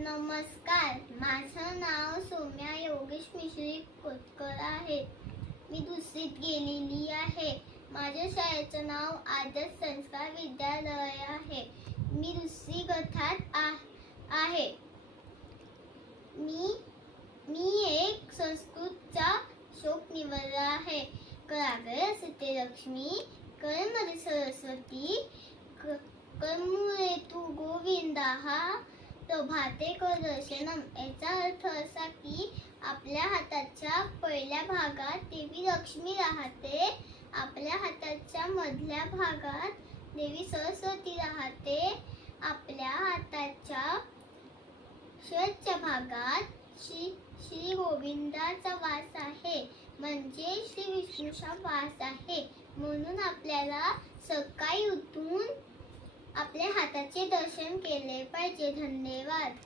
नमस्कार माझं नाव सौम्या योगेश मिश्री कोतकर आहे. मी दुसरीत गेलेली आहे. माझ्या शाळेचं नाव आदर्श संस्कार विद्यालय आहे. मी दुसरी कथात आहे. मी मी एक संस्कृतचा शोक निवडला आहे. करागर सत्य लक्ष्मी करमरे सरस्वती करमुळे तू गोविंदा हा तो भाते को दर्शनम याचा अर्थ असा की आपल्या हाताच्या पहिल्या भागात देवी लक्ष्मी राहते. आपल्या हाताच्या मधल्या भागात देवी सरस्वती राहते. आपल्या हाताच्या शेवटच्या भागात श्री श्री गोविंदाचा वास आहे. म्हणजे श्री विष्णूचा वास आहे. म्हणून आपल्याला सकाळी उठून आपल्या हाताचे दर्शन केले पाहिजे धन्यवाद.